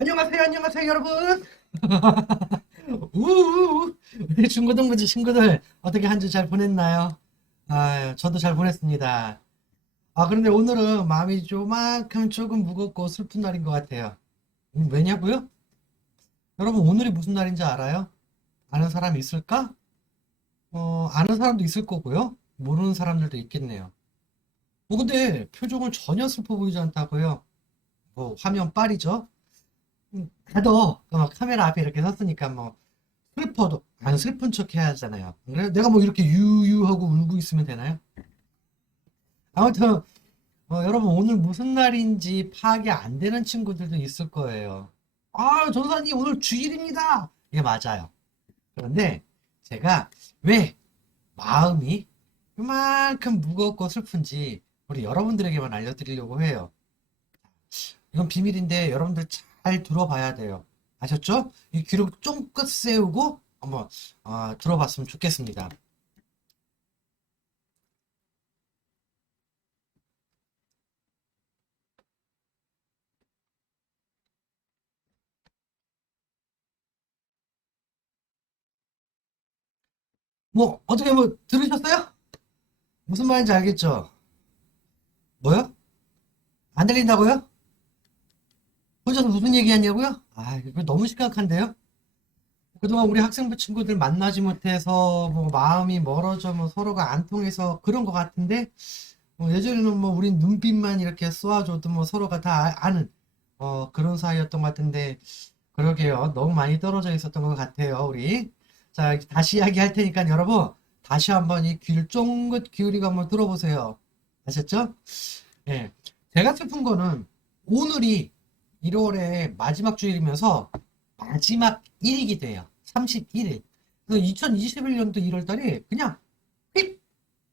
안녕하세요, 안녕하세요, 여러분. 우우, 우리 중고등부지 친구들 어떻게 한 주 잘 보냈나요? 아, 저도 잘 보냈습니다. 그런데 오늘은 마음이 조금 무겁고 슬픈 날인 것 같아요. 왜냐고요? 여러분, 오늘이 무슨 날인지 알아요? 아는 사람이 있을까? 아는 사람도 있을 거고요. 모르는 사람들도 있겠네요. 근데 표정은 전혀 슬퍼 보이지 않다고요. 화면 빨이죠? 나도 막 카메라 앞에 이렇게 섰으니까 뭐 슬퍼도 안 슬픈 척 해야 하잖아요. 그래 내가 뭐 이렇게 유유하고 울고 있으면 되나요? 아무튼 여러분 오늘 무슨 날인지 파악이 안 되는 친구들도 있을 거예요. 전사님 오늘 주일입니다. 이게 맞아요. 그런데 제가 왜 마음이 그만큼 무겁고 슬픈지 우리 여러분들에게만 알려드리려고 해요. 이건 비밀인데 여러분들 잘 들어봐야 돼요. 아셨죠? 이 귀를 쫑긋 세우고 한번 들어봤으면 좋겠습니다. 뭐 어떻게 뭐 들으셨어요? 무슨 말인지 알겠죠? 뭐요? 안 들린다고요? 혼자서 무슨 얘기하냐고요? 이거 너무 심각한데요? 그동안 우리 학생부 친구들 만나지 못해서 뭐 마음이 멀어져 뭐 서로가 안 통해서 그런 것 같은데 예전에는 뭐 우린 눈빛만 이렇게 쏘아줘도 뭐 서로가 다 아는 그런 사이였던 것 같은데 그러게요. 너무 많이 떨어져 있었던 것 같아요, 우리. 자, 다시 이야기할 테니까 여러분, 다시 한번 이 귀를 쫑긋 기울이고 한번 들어보세요. 아셨죠? 예. 제가 슬픈 거는 오늘이 1월의 마지막 주일이면서 마지막 일이기도 해요. 31일. 그래서 2021년도 1월 달이 그냥 휙!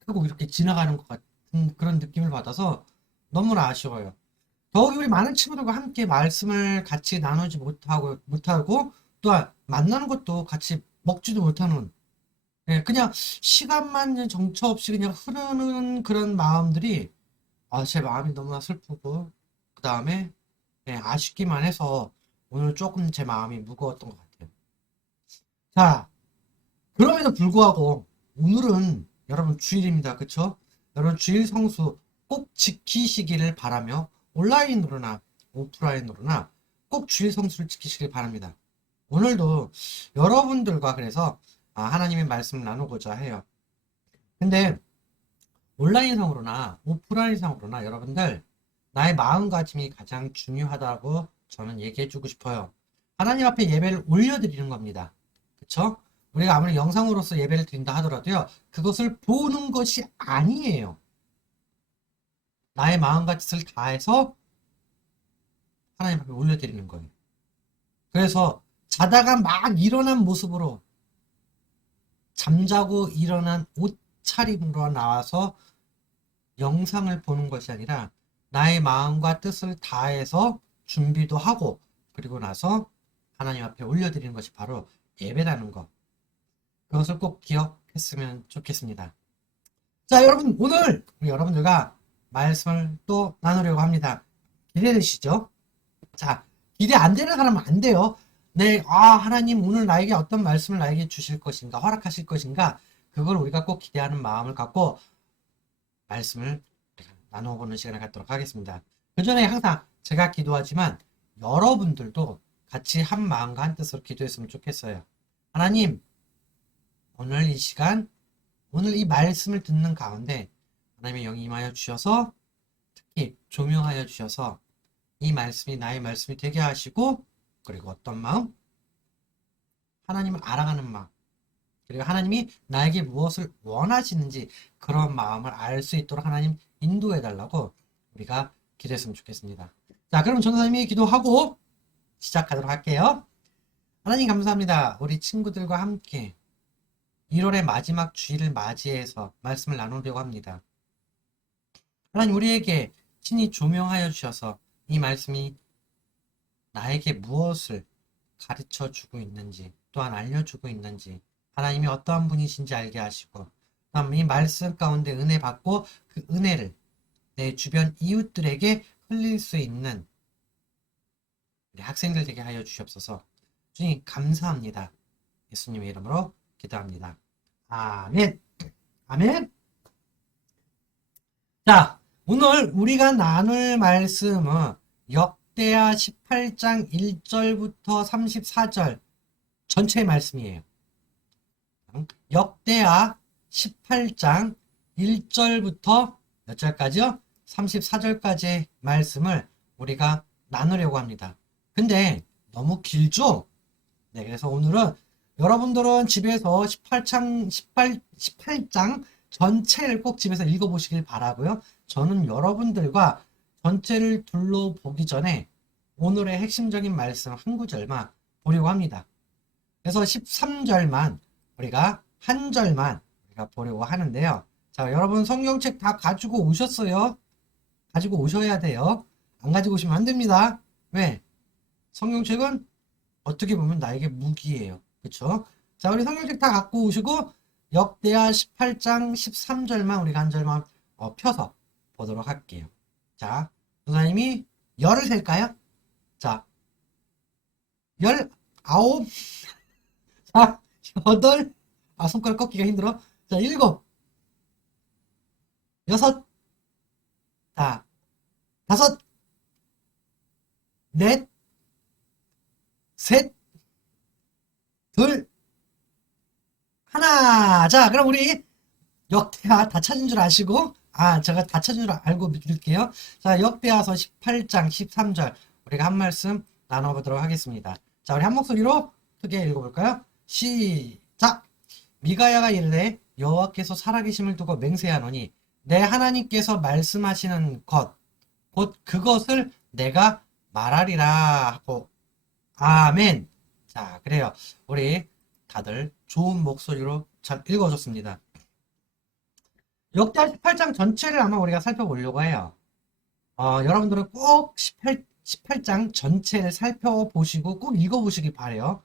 하고 이렇게 지나가는 것 같은 그런 느낌을 받아서 너무나 아쉬워요. 더욱이 우리 많은 친구들과 함께 말씀을 같이 나누지 못하고, 또한 만나는 것도 같이 먹지도 못하는, 그냥 시간만 정처 없이 그냥 흐르는 그런 마음들이, 제 마음이 너무나 슬프고, 그 다음에, 아쉽기만 해서 오늘 조금 제 마음이 무거웠던 것 같아요. 자, 그럼에도 불구하고, 오늘은 여러분 주일입니다. 그쵸? 여러분 주일 성수 꼭 지키시기를 바라며, 온라인으로나 오프라인으로나 꼭 주일 성수를 지키시길 바랍니다. 오늘도 여러분들과 그래서 하나님의 말씀을 나누고자 해요. 근데 온라인상으로나 오프라인상으로나 여러분들 나의 마음가짐이 가장 중요하다고 저는 얘기해주고 싶어요. 하나님 앞에 예배를 올려드리는 겁니다. 그쵸? 우리가 아무리 영상으로서 예배를 드린다 하더라도요, 그것을 보는 것이 아니에요. 나의 마음과 뜻을 다해서 하나님 앞에 올려드리는 거예요. 그래서 자다가 막 일어난 모습으로 잠자고 일어난 옷차림으로 나와서 영상을 보는 것이 아니라 나의 마음과 뜻을 다해서 준비도 하고 그리고 나서 하나님 앞에 올려드리는 것이 바로 예배라는 것. 그것을 꼭 기억했으면 좋겠습니다. 자, 여러분, 오늘 우리 여러분들과 말씀을 또 나누려고 합니다. 기대되시죠? 자, 기대 안 되는 사람은 안 돼요. 네, 하나님 오늘 나에게 어떤 말씀을 나에게 주실 것인가, 허락하실 것인가, 그걸 우리가 꼭 기대하는 마음을 갖고 말씀을 나눠보는 시간을 갖도록 하겠습니다. 그 전에 항상 제가 기도하지만 여러분들도 같이 한 마음과 한 뜻으로 기도했으면 좋겠어요. 하나님, 오늘 이 시간, 오늘 이 말씀을 듣는 가운데 하나님의 영이 임하여 주셔서 특히 조명하여 주셔서 이 말씀이 나의 말씀이 되게 하시고 그리고 어떤 마음? 하나님을 알아가는 마음. 그리고 하나님이 나에게 무엇을 원하시는지 그런 마음을 알 수 있도록 하나님 인도해 달라고 우리가 기도했으면 좋겠습니다. 자, 그럼 전도사님이 기도하고 시작하도록 할게요. 하나님 감사합니다. 우리 친구들과 함께 1월의 마지막 주일을 맞이해서 말씀을 나누려고 합니다. 하나님 우리에게 친히 조명하여 주셔서 이 말씀이 나에게 무엇을 가르쳐 주고 있는지 또한 알려주고 있는지 하나님이 어떠한 분이신지 알게 하시고 다음 이 말씀 가운데 은혜 받고 그 은혜를 내 주변 이웃들에게 흘릴 수 있는 우리 학생들 되게 하여 주시옵소서. 주님 감사합니다. 예수님의 이름으로 기도합니다. 아멘. 아멘. 자, 오늘 우리가 나눌 말씀은 역대하 18장 1절부터 34절 전체의 말씀이에요. 역대하 18장 1절부터 몇 절까지요? 34절까지의 말씀을 우리가 나누려고 합니다. 근데 너무 길죠? 네, 그래서 오늘은 여러분들은 집에서 18장 전체를 꼭 집에서 읽어보시길 바라고요. 저는 여러분들과 전체를 둘러보기 전에 오늘의 핵심적인 말씀 한 구절만 보려고 합니다. 그래서 13절만 우리가 한 절만 우리가 보려고 하는데요. 자, 여러분 성경책 다 가지고 오셨어요? 가지고 오셔야 돼요. 안 가지고 오시면 안 됩니다. 왜? 성경책은 어떻게 보면 나에게 무기예요. 그쵸? 자, 우리 성경책 다 갖고 오시고 역대하 18장 13절만 우리가 한 절만 펴서 보도록 할게요. 자, 선생님이 열을 셀까요? 자, 19, 자, 8, 손가락 꺾기가 힘들어. 자, 7, 6, 자, 5, 넷, 셋, 둘, 하나. 자, 그럼 우리 역대하 다 찾은 줄 아시고, 제가 다 찾은 줄 알고 믿을게요. 자, 역대하서 18장 13절 우리가 한 말씀 나눠보도록 하겠습니다. 자, 우리 한 목소리로 크게 읽어볼까요? 시작! 미가야가 이르되 여호와께서 살아계심을 두고 맹세하노니 내 하나님께서 말씀하시는 것 곧 그것을 내가 말하리라 하고 아멘. 자, 그래요. 우리 다들 좋은 목소리로 잘 읽어줬습니다. 역대하 18장 전체를 아마 우리가 살펴보려고 해요. 여러분들은 꼭 18장 전체를 살펴보시고 꼭 읽어보시기 바래요.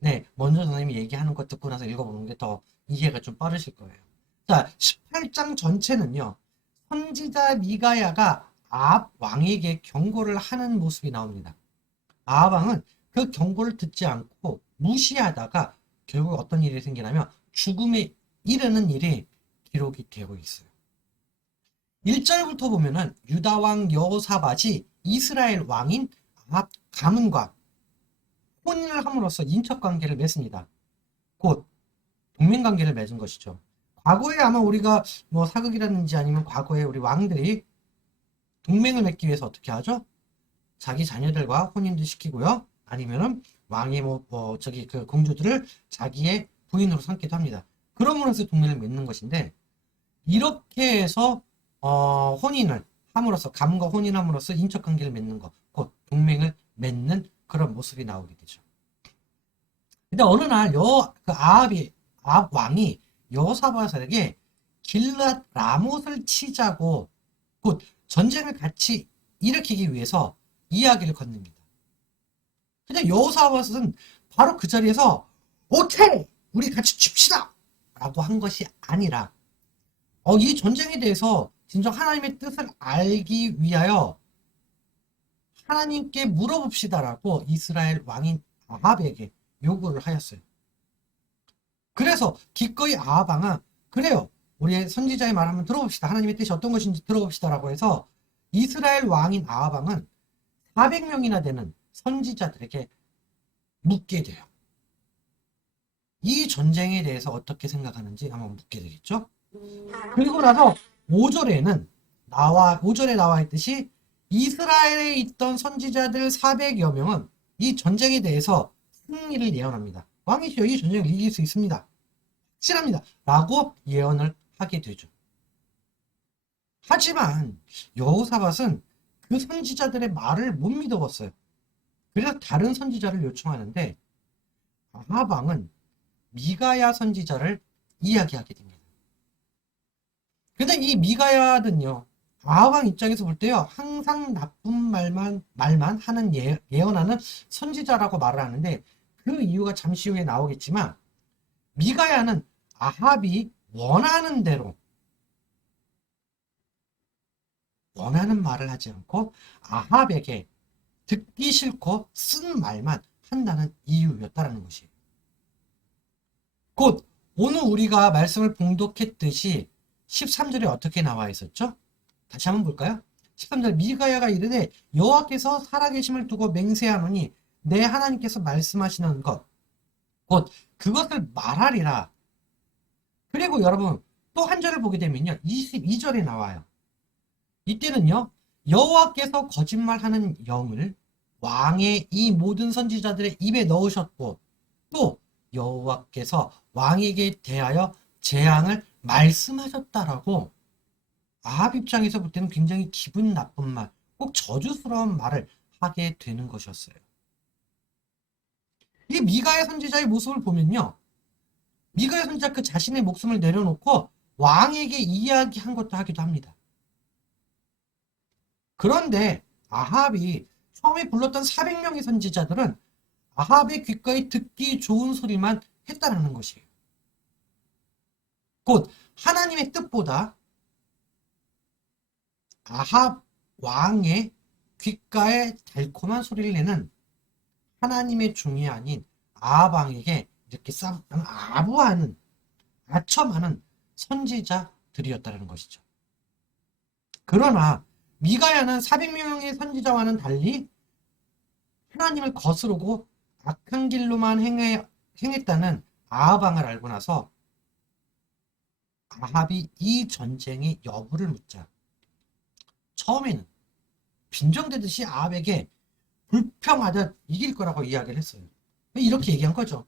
네, 먼저 선생님이 얘기하는 거 듣고 나서 읽어보는 게 더 이해가 좀 빠르실 거예요. 자, 18장 전체는요, 선지자 미가야가 아합 왕에게 경고를 하는 모습이 나옵니다. 아합 왕은 그 경고를 듣지 않고 무시하다가 결국 어떤 일이 생기냐면 죽음에 이르는 일이 기록이 되고 있어요. 1절부터 보면은 유다 왕 여호사밧이 이스라엘 왕인 아합 가문과 혼인을 함으로써 인척 관계를 맺습니다. 곧 동맹 관계를 맺은 것이죠. 과거에 아마 우리가 뭐 사극이라든지 아니면 과거에 우리 왕들이 동맹을 맺기 위해서 어떻게 하죠? 자기 자녀들과 혼인도 시키고요. 아니면은 왕의 그 공주들을 자기의 부인으로 삼기도 합니다. 그러므로서 동맹을 맺는 것인데 이렇게 해서 혼인을 함으로써 가문과 혼인함으로써 인척 관계를 맺는 것, 곧 동맹을 맺는 그런 모습이 나오게 되죠. 근데 어느 날 아합 왕이 여호사밧에게 길랏 라못을 치자고 곧 전쟁을 같이 일으키기 위해서 이야기를 건넵니다. 근데 여호사밧은 바로 그 자리에서 오케이! 우리 같이 칩시다! 라고 한 것이 아니라 이 전쟁에 대해서 진정 하나님의 뜻을 알기 위하여 하나님께 물어봅시다라고 이스라엘 왕인 아합에게 요구를 하였어요. 그래서 기꺼이 아합 왕은 그래요. 우리의 선지자의 말 한번 들어봅시다. 하나님의 뜻이 어떤 것인지 들어봅시다라고 해서 이스라엘 왕인 아합 왕은 400명이나 되는 선지자들에게 묻게 돼요. 이 전쟁에 대해서 어떻게 생각하는지 한번 묻게 되겠죠? 그리고 나서 5절에 나와 있듯이 이스라엘에 있던 선지자들 400여 명은 이 전쟁에 대해서 승리를 예언합니다. 왕이시여 이 전쟁을 이길 수 있습니다. 확실합니다. 라고 예언을 하게 되죠. 하지만 여호사밧은 그 선지자들의 말을 못 믿어봤어요. 그래서 다른 선지자를 요청하는데 아합 왕은 미가야 선지자를 이야기하게 됩니다. 근데 이 미가야는요, 아합 왕 입장에서 볼 때요, 항상 나쁜 말만 하는 예언하는 선지자라고 말을 하는데 그 이유가 잠시 후에 나오겠지만 미가야는 아합이 원하는 대로 원하는 말을 하지 않고 아합에게 듣기 싫고 쓴 말만 한다는 이유였다라는 것이에요. 곧 오늘 우리가 말씀을 봉독했듯이 13절에 어떻게 나와 있었죠? 다시 한번 볼까요? 13절 미가야가 이르되 여호와께서 살아계심을 두고 맹세하노니 내 하나님께서 말씀하시는 것 곧 그것을 말하리라. 그리고 여러분 또 한 절을 보게 되면요 22절에 나와요. 이때는요 여호와께서 거짓말하는 영을 왕의 이 모든 선지자들의 입에 넣으셨고 또 여호와께서 왕에게 대하여 재앙을 말씀하셨다라고 아합 입장에서 볼 때는 굉장히 기분 나쁜 말, 꼭 저주스러운 말을 하게 되는 것이었어요. 이 미가의 선지자의 모습을 보면요. 미가의 선지자 그 자신의 목숨을 내려놓고 왕에게 이야기한 것도 하기도 합니다. 그런데 아합이 처음에 불렀던 400명의 선지자들은 아합의 귓가에 듣기 좋은 소리만 했다라는 것이에요. 곧 하나님의 뜻보다 아합 왕의 귓가에 달콤한 소리를 내는 하나님의 종이 아닌 아합 왕에게 이렇게 아부하는 아첨하는 선지자들이었다는 것이죠. 그러나 미가야는 400명의 선지자와는 달리 하나님을 거스르고 악한 길로만 행했다는 아합 왕을 알고 나서 아합이 이 전쟁의 여부를 묻자 처음에는 빈정대듯이 아합에게 불평하듯 이길 거라고 이야기를 했어요. 이렇게 얘기한 거죠.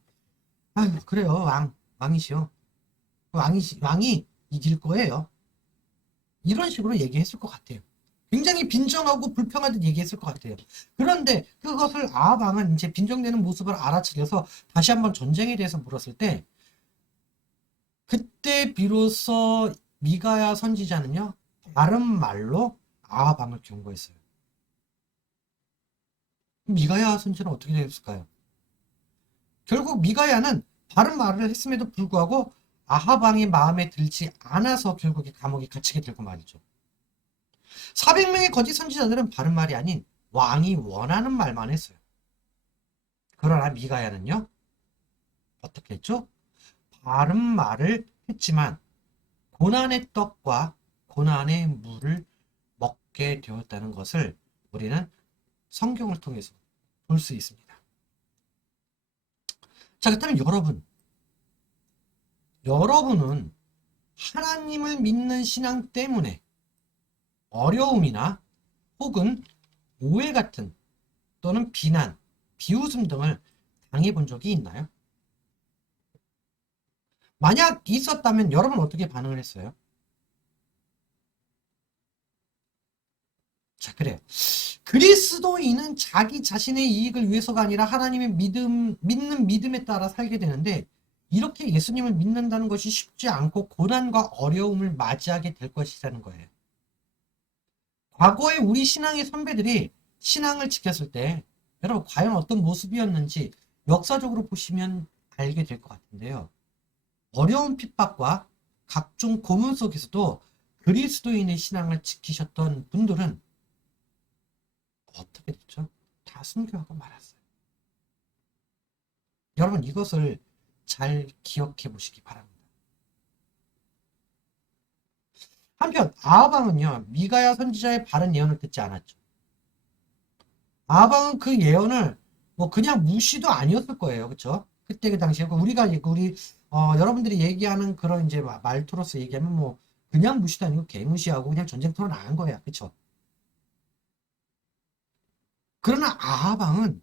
아유, 그래요. 왕이시여. 왕이 이길 거예요. 이런 식으로 얘기했을 것 같아요. 굉장히 빈정하고 불평하듯 얘기했을 것 같아요. 그런데 그것을 아합 왕은 이제 빈정되는 모습을 알아차려서 다시 한번 전쟁에 대해서 물었을 때 그때 비로소 미가야 선지자는요. 다른 말로 아합 왕을 경고했어요. 미가야 선지자는 어떻게 됐을까요? 결국 미가야는 바른 말을 했음에도 불구하고 아합 왕의 마음에 들지 않아서 결국에 감옥에 갇히게 되고 말이죠. 400명의 거짓 선지자들은 바른 말이 아닌 왕이 원하는 말만 했어요. 그러나 미가야는요. 어떻게 했죠? 바른 말을 했지만 고난의 떡과 고난의 물을 먹게 되었다는 것을 우리는 성경을 통해서 볼 수 있습니다. 자, 그렇다면 여러분은 하나님을 믿는 신앙 때문에 어려움이나 혹은 오해 같은 또는 비난, 비웃음 등을 당해본 적이 있나요? 만약 있었다면 여러분 어떻게 반응을 했어요? 자, 그래요. 그리스도인은 자기 자신의 이익을 위해서가 아니라 하나님의 믿는 믿음에 따라 살게 되는데 이렇게 예수님을 믿는다는 것이 쉽지 않고 고난과 어려움을 맞이하게 될 것이라는 거예요. 과거에 우리 신앙의 선배들이 신앙을 지켰을 때 여러분 과연 어떤 모습이었는지 역사적으로 보시면 알게 될 것 같은데요. 어려운 핍박과 각종 고문 속에서도 그리스도인의 신앙을 지키셨던 분들은 어떻게 됐죠? 다 순교하고 말았어요. 여러분 이것을 잘 기억해 보시기 바랍니다. 한편 아합 왕은요 미가야 선지자의 바른 예언을 듣지 않았죠. 아합 왕은 그 예언을 뭐 그냥 무시도 아니었을 거예요, 그렇죠? 그때 그 당시에 우리 여러분들이 얘기하는 그런 이제 말투로서 얘기하면 뭐 그냥 무시도 아니고 개무시하고 그냥 전쟁터로 나간 거야, 그렇죠? 그러나 아합 왕은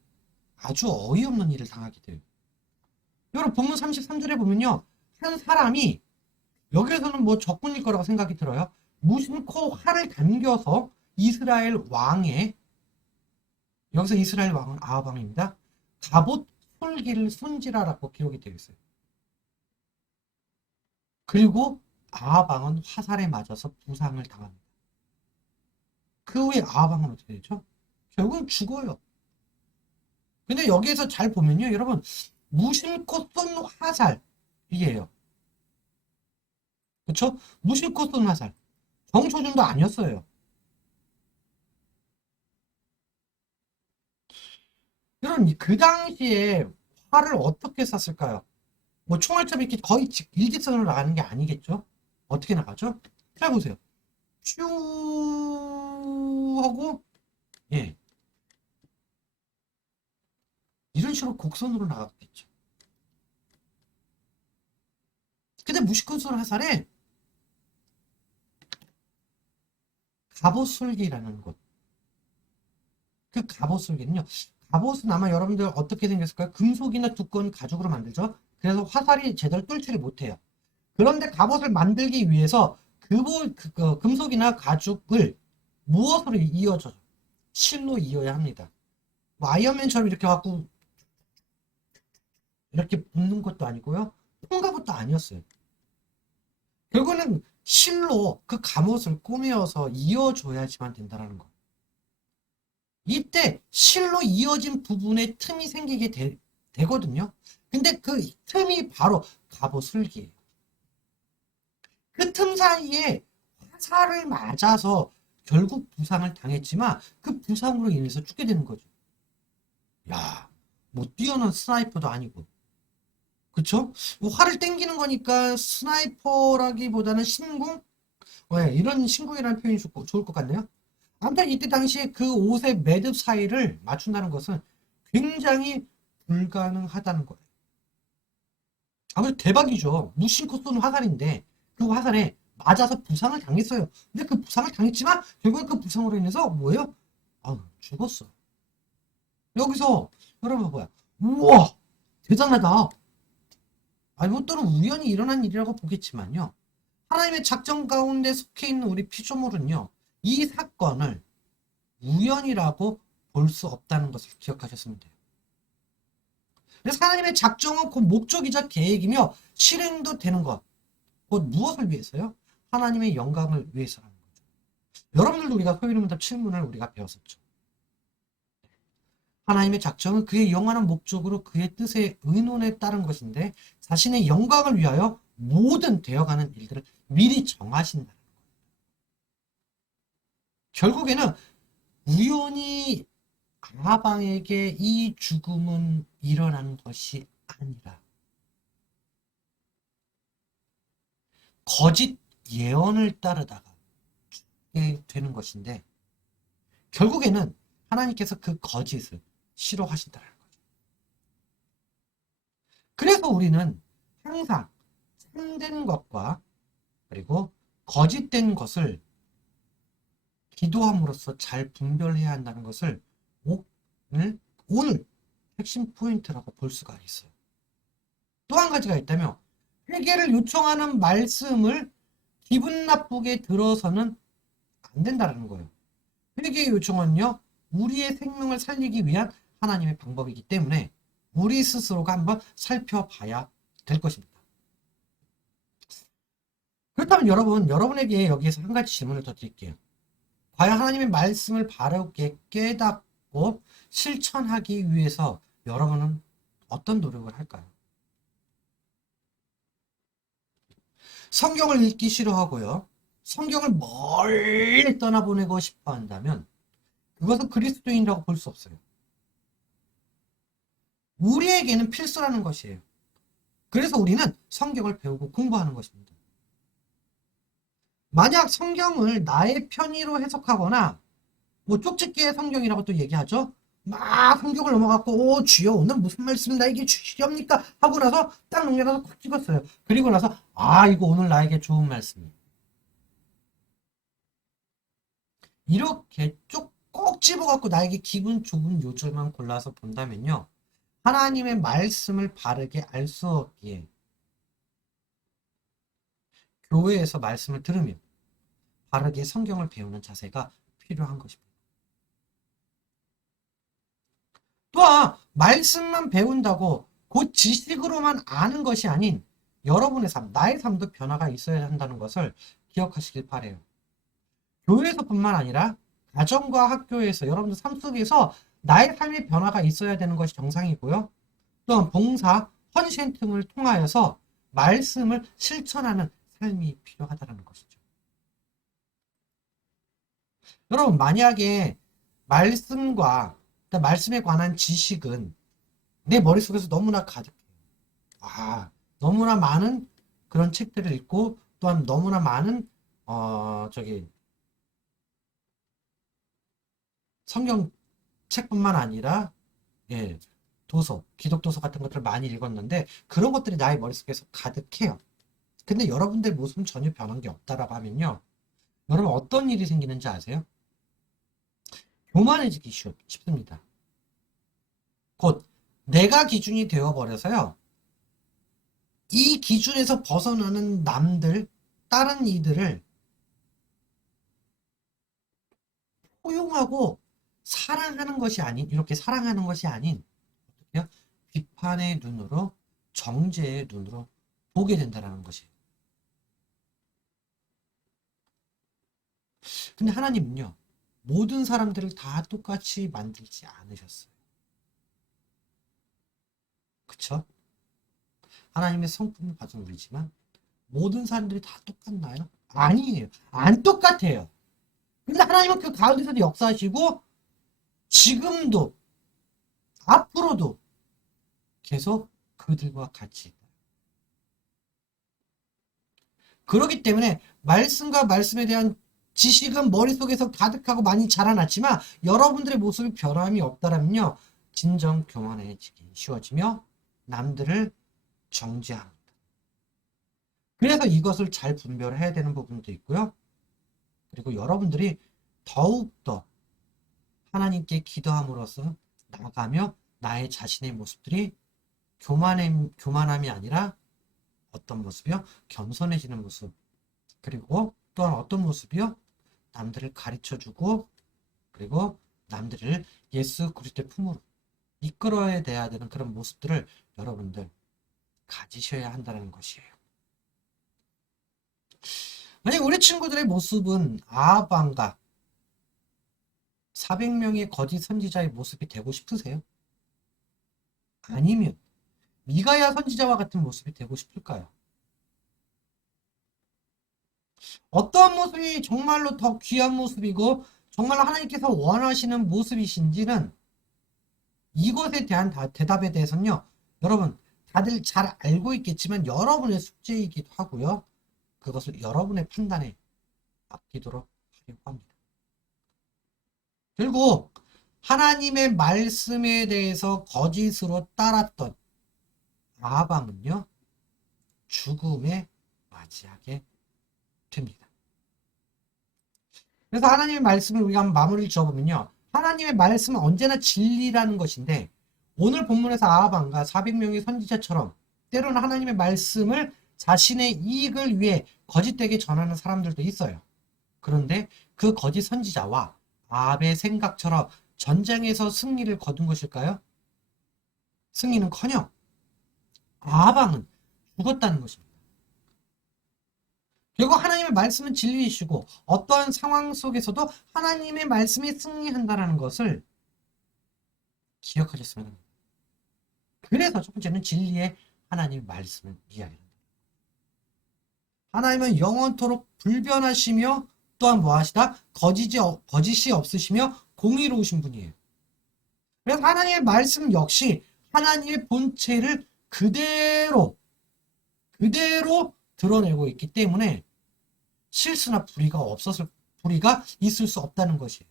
아주 어이없는 일을 당하게 돼요. 여러분 본문 33절에 보면요 한 사람이 여기에서는 뭐 적군일 거라고 생각이 들어요. 무심코 활을 당겨서 이스라엘 왕의 여기서 이스라엘 왕은 아합 왕입니다. 갑옷 솔기를 손질하라고 기록이 되어 있어요. 그리고 아합 왕은 화살에 맞아서 부상을 당합니다. 그 후에 아합 왕은 어떻게 되죠? 결국은 죽어요. 근데 여기에서 잘 보면요, 여러분 무심코 쏜 화살이에요. 그렇죠? 무심코 쏜 화살. 정초준도 아니었어요. 여러분, 그 당시에 활을 어떻게 쐈을까요? 뭐 총알처럼 이렇게 거의 일직선으로 나가는 게 아니겠죠? 어떻게 나가죠? 잘 보세요. 슈 하고, 예, 이런 식으로 곡선으로 나갔겠죠. 근데 무시꾼술 화살에 갑옷술기라는 것. 그 갑옷술기는요. 갑옷은 아마 여러분들 어떻게 생겼을까요? 금속이나 두꺼운 가죽으로 만들죠. 그래서 화살이 제대로 뚫지를 못해요. 그런데 갑옷을 만들기 위해서 금속이나 가죽을 무엇으로 이어줘요? 실로 이어야 합니다. 뭐 아이언맨처럼 이렇게 갖고 이렇게 붙는 것도 아니고요. 통갑옷도 아니었어요. 결국에는 실로 그 갑옷을 꾸며서 이어줘야지만 된다는 거. 이때 실로 이어진 부분에 틈이 생기게 되거든요. 근데 그 틈이 바로 갑옷술기예요. 그 틈 사이에 화살을 맞아서 결국 부상을 당했지만 그 부상으로 인해서 죽게 되는 거죠. 야, 뭐 뛰어난 스나이퍼도 아니고. 그쵸? 뭐 활을 땡기는 거니까 스나이퍼라기보다는 신궁? 네, 이런 신궁이라는 표현이 좋을 것 같네요. 아무튼 이때 당시에 그 옷의 매듭 사이를 맞춘다는 것은 굉장히 불가능하다는 거예요. 아무튼 대박이죠. 무심코 쏘는 화살인데 그 화살에 맞아서 부상을 당했어요. 근데 그 부상을 당했지만 결국엔 그 부상으로 인해서 뭐예요? 아, 죽었어. 여기서 여러분 뭐야? 우와, 대단하다. 아니 뭐 또는 우연히 일어난 일이라고 보겠지만요. 하나님의 작전 가운데 속해 있는 우리 피조물은요. 이 사건을 우연이라고 볼 수 없다는 것을 기억하셨으면 돼요. 그래서 하나님의 작정은 곧 목적이자 계획이며 실행도 되는 것. 곧 무엇을 위해서요? 하나님의 영광을 위해서라는 거죠. 여러분들도 우리가 소유문답 7문을 우리가 배웠었죠. 하나님의 작정은 그의 영원한 목적으로 그의 뜻의 의논에 따른 것인데 자신의 영광을 위하여 모든 되어가는 일들을 미리 정하신다는 거예요. 결국에는 우연히 아방에게 이 죽음은 일어난 것이 아니라 거짓 예언을 따르다가 죽게 되는 것인데 결국에는 하나님께서 그 거짓을 싫어하신다는 거죠. 그래서 우리는 항상 참된 것과 그리고 거짓된 것을 기도함으로써 잘 분별해야 한다는 것을 오늘 핵심 포인트라고 볼 수가 있어요. 또 한 가지가 있다면 회개를 요청하는 말씀을 기분 나쁘게 들어서는 안 된다는 거예요. 회개의 요청은요. 우리의 생명을 살리기 위한 하나님의 방법이기 때문에 우리 스스로가 한번 살펴봐야 될 것입니다. 그렇다면 여러분에게 여기에서 한 가지 질문을 더 드릴게요. 과연 하나님의 말씀을 바르게 깨닫고 실천하기 위해서 여러분은 어떤 노력을 할까요? 성경을 읽기 싫어하고요. 성경을 멀리 떠나보내고 싶어 한다면 그것은 그리스도인이라고 볼 수 없어요. 우리에게는 필수라는 것이에요. 그래서 우리는 성경을 배우고 공부하는 것입니다. 만약 성경을 나의 편의로 해석하거나 뭐 쪽집게의 성경이라고 또 얘기하죠. 막 성경을 넘어갔고 오 주여 오늘 무슨 말씀이 나에게 주시렵니까? 하고 나서 딱 넘겨서 콕 찍었어요. 그리고 나서 아 이거 오늘 나에게 좋은 말씀이에요. 이렇게 쭉 꼭 집어갖고 나에게 기분 좋은 요절만 골라서 본다면요. 하나님의 말씀을 바르게 알 수 없기에 교회에서 말씀을 들으며 바르게 성경을 배우는 자세가 필요한 것입니다. 또한 말씀만 배운다고 곧 지식으로만 아는 것이 아닌 여러분의 삶, 나의 삶도 변화가 있어야 한다는 것을 기억하시길 바라요. 교회에서뿐만 아니라 가정과 학교에서 여러분들 삶 속에서 나의 삶의 변화가 있어야 되는 것이 정상이고요. 또한 봉사, 헌신 등을 통하여서 말씀을 실천하는 삶이 필요하다는 것이죠. 여러분 만약에 말씀과 말씀에 관한 지식은 내 머릿속에서 너무나 가득해요. 너무나 많은 그런 책들을 읽고 또한 너무나 많은 성경 책뿐만 아니라 예, 도서, 기독 도서 같은 것들을 많이 읽었는데 그런 것들이 나의 머릿속에서 가득해요. 근데 여러분들 모습은 전혀 변한 게 없다라고 하면요. 여러분 어떤 일이 생기는지 아세요? 교만해지기 쉽습니다. 곧 내가 기준이 되어버려서요. 이 기준에서 벗어나는 남들, 다른 이들을 포용하고 사랑하는 것이 아닌, 이렇게 사랑하는 것이 아닌 어떻게요? 비판의 눈으로, 정죄의 눈으로 보게 된다는 것이에요. 근데 하나님은요. 모든 사람들을 다 똑같이 만들지 않으셨어요. 그쵸? 하나님의 성품을 받은 우리지만 모든 사람들이 다 똑같나요? 아니에요. 안 똑같아요. 근데 하나님은 그 가운데서도 역사하시고 지금도 앞으로도 계속 그들과 같이 있다. 그렇기 때문에 말씀과 말씀에 대한 지식은 머릿속에서 가득하고 많이 자라났지만 여러분들의 모습이 변함이 없다면요. 진정 교만해지기 쉬워지며 남들을 정죄합니다. 그래서 이것을 잘 분별해야 되는 부분도 있고요. 그리고 여러분들이 더욱더 하나님께 기도함으로써 나아가며 나의 자신의 모습들이 교만함이 아니라 어떤 모습이요? 겸손해지는 모습. 그리고 또한 어떤 모습이요? 남들을 가르쳐주고 그리고 남들을 예수 그리스도의 품으로 이끌어야 돼야 되는 그런 모습들을 여러분들 가지셔야 한다는 것이에요. 만약 우리 친구들의 모습은 아합왕과 400명의 거짓 선지자의 모습이 되고 싶으세요? 아니면 미가야 선지자와 같은 모습이 되고 싶을까요? 어떤 모습이 정말로 더 귀한 모습이고 정말로 하나님께서 원하시는 모습이신지는 이것에 대한 대답에 대해서는요. 여러분 다들 잘 알고 있겠지만 여러분의 숙제이기도 하고요. 그것을 여러분의 판단에 맡기도록 하려고 합니다. 결국 하나님의 말씀에 대해서 거짓으로 따랐던 아합왕은요. 죽음에 맞이하게 됩니다. 그래서 하나님의 말씀을 우리가 한번 마무리를 지어보면요. 하나님의 말씀은 언제나 진리라는 것인데 오늘 본문에서 아합왕과 400명의 선지자처럼 때로는 하나님의 말씀을 자신의 이익을 위해 거짓되게 전하는 사람들도 있어요. 그런데 그 거짓 선지자와 아합의 생각처럼 전쟁에서 승리를 거둔 것일까요? 승리는커녕 아합왕은 죽었다는 것입니다. 결국 하나님의 말씀은 진리이시고 어떠한 상황 속에서도 하나님의 말씀이 승리한다는 것을 기억하셨으면 합니다. 그래서 첫 번째는 진리의 하나님의 말씀을 이해합니다. 하나님은 영원토록 불변하시며 또한 뭐하시다? 거짓이 없으시며 공의로우신 분이에요. 그래서 하나님의 말씀 역시 하나님의 본체를 그대로 드러내고 있기 때문에 실수나 불의가 있을 수 없다는 것이에요.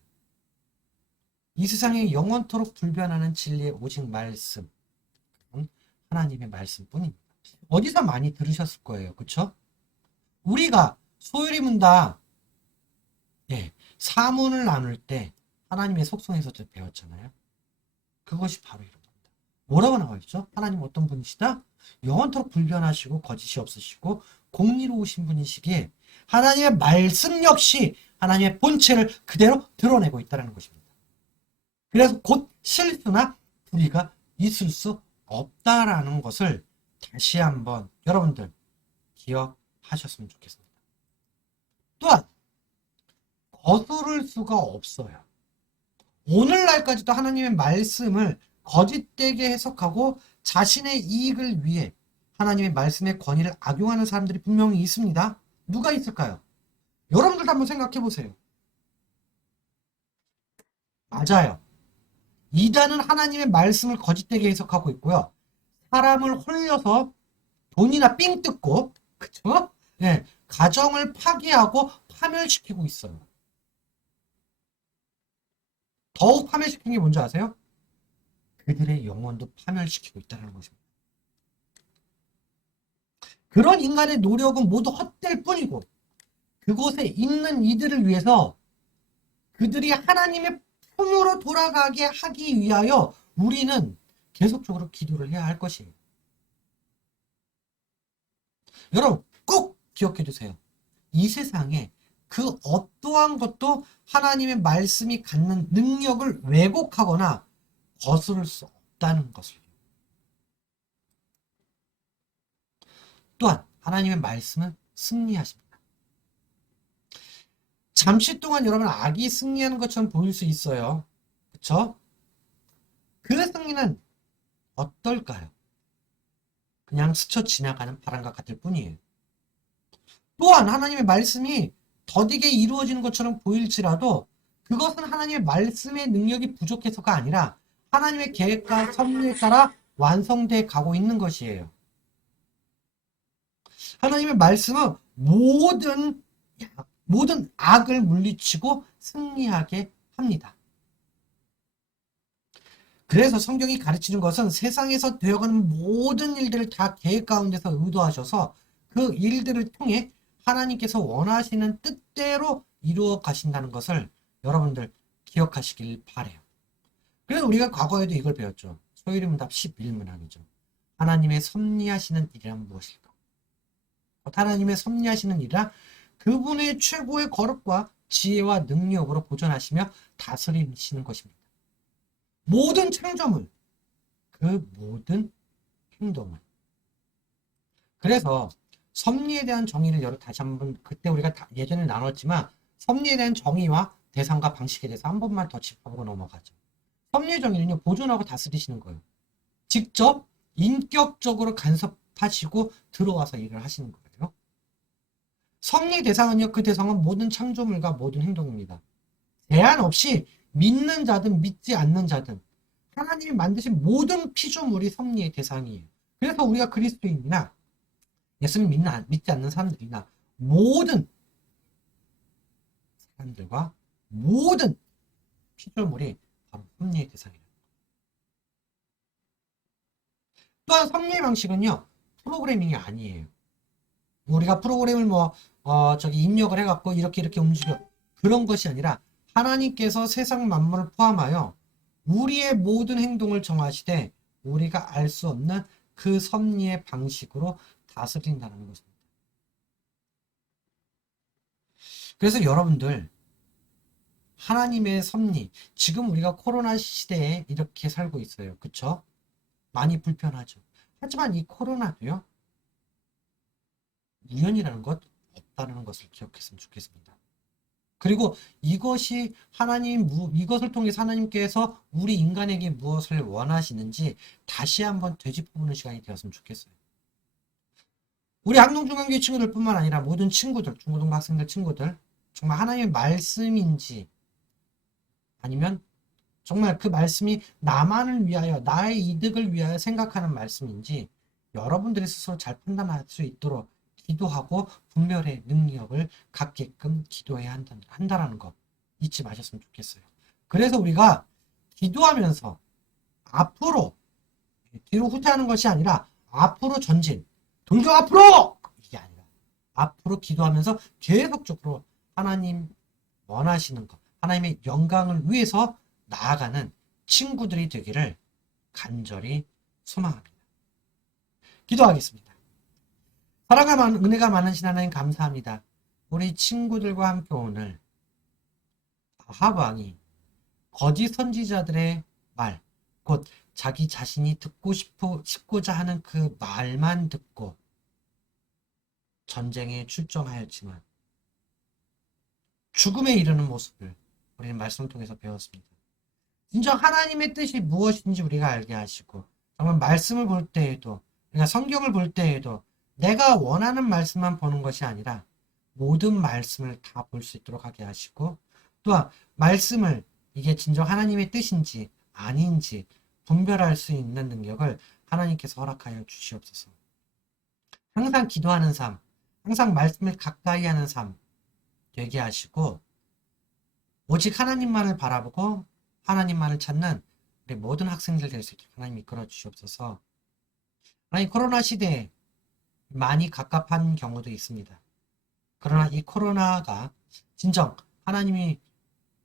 이 세상에 영원토록 불변하는 진리의 오직 말씀, 하나님의 말씀뿐입니다. 어디서 많이 들으셨을 거예요, 그렇죠? 우리가 소율이 문답 사문을 나눌 때 하나님의 속성에서도 배웠잖아요. 그것이 바로 이런 겁니다. 뭐라고 나와 있죠? 하나님 어떤 분이시다? 영원토록 불변하시고 거짓이 없으시고 공의로우신 분이시기에 하나님의 말씀 역시 하나님의 본체를 그대로 드러내고 있다는 것입니다. 그래서 곧 실수나 불의가 있을 수 없다라는 것을 다시 한번 여러분들 기억하셨으면 좋겠습니다. 또한 거스를 수가 없어요. 오늘날까지도 하나님의 말씀을 거짓되게 해석하고 자신의 이익을 위해 하나님의 말씀의 권위를 악용하는 사람들이 분명히 있습니다. 누가 있을까요? 여러분들도 한번 생각해 보세요. 맞아요. 이단은 하나님의 말씀을 거짓되게 해석하고 있고요. 사람을 홀려서 돈이나 삥 뜯고, 그쵸? 예, 가정을 파괴하고 파멸시키고 있어요. 더욱 파멸시킨 게 뭔지 아세요? 그들의 영혼도 파멸시키고 있다는 것입니다. 그런 인간의 노력은 모두 헛될 뿐이고, 그곳에 있는 이들을 위해서 그들이 하나님의 품으로 돌아가게 하기 위하여 우리는 계속적으로 기도를 해야 할 것이에요. 여러분 꼭 기억해 두세요. 이 세상에 그 어떠한 것도 하나님의 말씀이 갖는 능력을 왜곡하거나 거스를 수 없다는 것을. 또한 하나님의 말씀은 승리하십니다. 잠시 동안 여러분 악이 승리하는 것처럼 보일 수 있어요. 그쵸? 그 승리는 어떨까요? 그냥 스쳐 지나가는 바람과 같을 뿐이에요. 또한 하나님의 말씀이 더디게 이루어지는 것처럼 보일지라도 그것은 하나님의 말씀의 능력이 부족해서가 아니라 하나님의 계획과 섭리에 따라 완성돼 가고 있는 것이에요. 하나님의 말씀은 모든 악을 물리치고 승리하게 합니다. 그래서 성경이 가르치는 것은 세상에서 되어가는 모든 일들을 다 계획 가운데서 의도하셔서 그 일들을 통해 하나님께서 원하시는 뜻대로 이루어 가신다는 것을 여러분들 기억하시길 바래요. 그래서 우리가 과거에도 이걸 배웠죠. 소유리문답 11문항이죠. 하나님의 섭리하시는 일이란 무엇일까? 하나님의 섭리하시는 일이란 그분의 최고의 거룩과 지혜와 능력으로 보존하시며 다스리시는 것입니다. 모든 창조물, 그 모든 행동을. 그래서 섭리에 대한 정의를 다시 한번 그때 우리가 예전에 나눴지만 섭리에 대한 정의와 대상과 방식에 대해서 한 번만 더 짚어보고 넘어가죠. 섭리의 정의는요, 보존하고 다스리시는 거예요. 직접 인격적으로 간섭하시고 들어와서 일을 하시는 거예요. 섭리의 대상은요, 그 대상은 모든 창조물과 모든 행동입니다. 제한 없이 믿는 자든 믿지 않는 자든 하나님이 만드신 모든 피조물이 섭리의 대상이에요. 그래서 우리가 그리스도인이나 예수님 믿지 않는 사람들이나 모든 사람들과 모든 피조물이 바로 섭리의 대상이에요. 또한 섭리의 방식은요, 프로그래밍이 아니에요. 우리가 프로그램을 입력을 해갖고 이렇게 움직여. 그런 것이 아니라 하나님께서 세상 만물을 포함하여 우리의 모든 행동을 정하시되 우리가 알 수 없는 그 섭리의 방식으로 다스린다는 것입니다. 그래서 여러분들 하나님의 섭리, 지금 우리가 코로나 시대에 이렇게 살고 있어요. 그쵸? 많이 불편하죠. 하지만 이 코로나도요, 우연이라는 것 없다는 것을 기억했으면 좋겠습니다. 그리고 이것을 통해서 하나님께서 우리 인간에게 무엇을 원하시는지 다시 한번 되짚어보는 시간이 되었으면 좋겠어요. 우리 항동중앙교회 친구들뿐만 아니라 모든 친구들, 중고등부 학생들 친구들, 정말 하나님의 말씀인지 아니면 정말 그 말씀이 나만을 위하여, 나의 이득을 위하여 생각하는 말씀인지 여러분들이 스스로 잘 판단할 수 있도록 기도하고 분별의 능력을 갖게끔 기도해야 한다는 거 잊지 마셨으면 좋겠어요. 그래서 우리가 기도하면서 앞으로, 뒤로 후퇴하는 것이 아니라 앞으로 전진, 돌격 앞으로! 이게 아니라 앞으로 기도하면서 계속적으로 하나님 원하시는 것, 하나님의 영광을 위해서 나아가는 친구들이 되기를 간절히 소망합니다. 기도하겠습니다. 사랑과 은혜가 많으신 하나님 감사합니다. 우리 친구들과 함께 오늘 아합 왕이 거짓 선지자들의 말, 곧 자기 자신이 싶고자 하는 그 말만 듣고 전쟁에 출정하였지만 죽음에 이르는 모습을 우리는 말씀을 통해서 배웠습니다. 진정 하나님의 뜻이 무엇인지 우리가 알게 하시고, 정말 말씀을 볼 때에도, 우리가 성경을 볼 때에도 내가 원하는 말씀만 보는 것이 아니라 모든 말씀을 다 볼 수 있도록 하게 하시고, 또한 말씀을 이게 진정 하나님의 뜻인지 아닌지 분별할 수 있는 능력을 하나님께서 허락하여 주시옵소서. 항상 기도하는 삶, 항상 말씀을 가까이 하는 삶 되게 하시고, 오직 하나님만을 바라보고 하나님만을 찾는 우리 모든 학생들 될 수 있도록 하나님 이끌어 주시옵소서. 아니, 코로나 시대에 많이 갑갑한 경우도 있습니다. 그러나 이 코로나가 진정 하나님이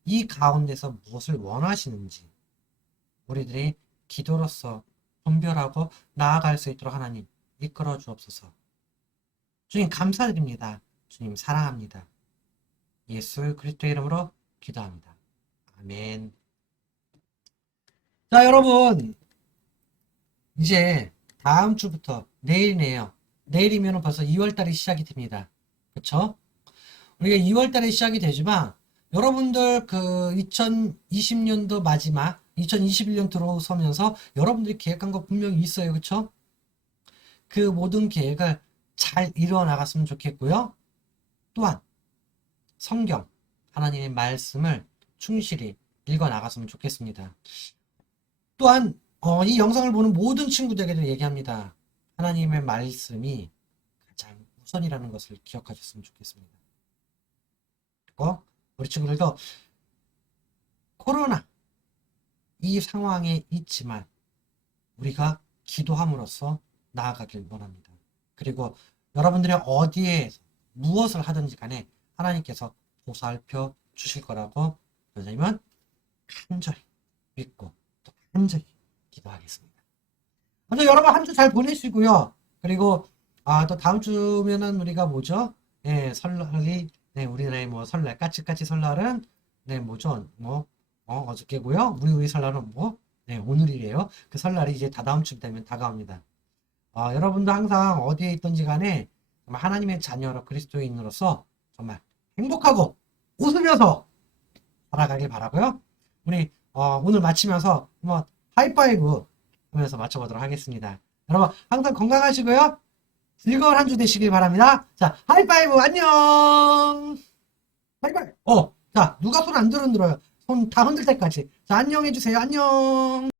이 가운데서 무엇을 원하시는지 우리들이 기도로서 분별하고 나아갈 수 있도록 하나님 이끌어 주옵소서. 주님 감사드립니다. 주님 사랑합니다. 예수 그리스도의 이름으로 기도합니다. 아멘. 자, 여러분, 이제 다음 주부터 내일이네요. 내일이면 벌써 2월달이 시작이 됩니다. 그쵸? 우리가 2월달에 시작이 되지만 여러분들 그 2020년도 마지막 2021년 들어서면서 여러분들이 계획한 거 분명히 있어요. 그쵸? 그 모든 계획을 잘 이루어 나갔으면 좋겠고요. 또한 성경 하나님의 말씀을 충실히 읽어 나갔으면 좋겠습니다. 또한 이 영상을 보는 모든 친구들에게도 얘기합니다. 하나님의 말씀이 가장 우선이라는 것을 기억하셨으면 좋겠습니다. 그리고 우리 친구들도 코로나 이 상황에 있지만 우리가 기도함으로써 나아가길 원합니다. 그리고 여러분들이 어디에 무엇을 하든지 간에 하나님께서 보살펴 주실 거라고 선생님은 간절히 믿고 또 간절히 기도하겠습니다. 먼저 여러분 한 주 잘 보내시고요. 그리고 또 다음 주면은 우리가 뭐죠? 네, 설날이 우리나라의 뭐 설날 까치까치 설날은 뭐죠? 어저께고요. 우리 설날은 오늘이래요. 그 설날이 이제 다다음 주 되면 다가옵니다. 여러분도 항상 어디에 있든지 간에 정말 하나님의 자녀로 그리스도인으로서 정말 행복하고 웃으면서 살아가길 바라고요. 우리 오늘 마치면서 한번 하이파이브 하면서 맞춰보도록 하겠습니다. 여러분 항상 건강하시고요. 즐거운 한 주 되시길 바랍니다. 자, 하이파이브 안녕. 하이파이브. 자, 누가 손 안 들어요? 손 다 흔들 때까지. 자, 안녕 해주세요. 안녕.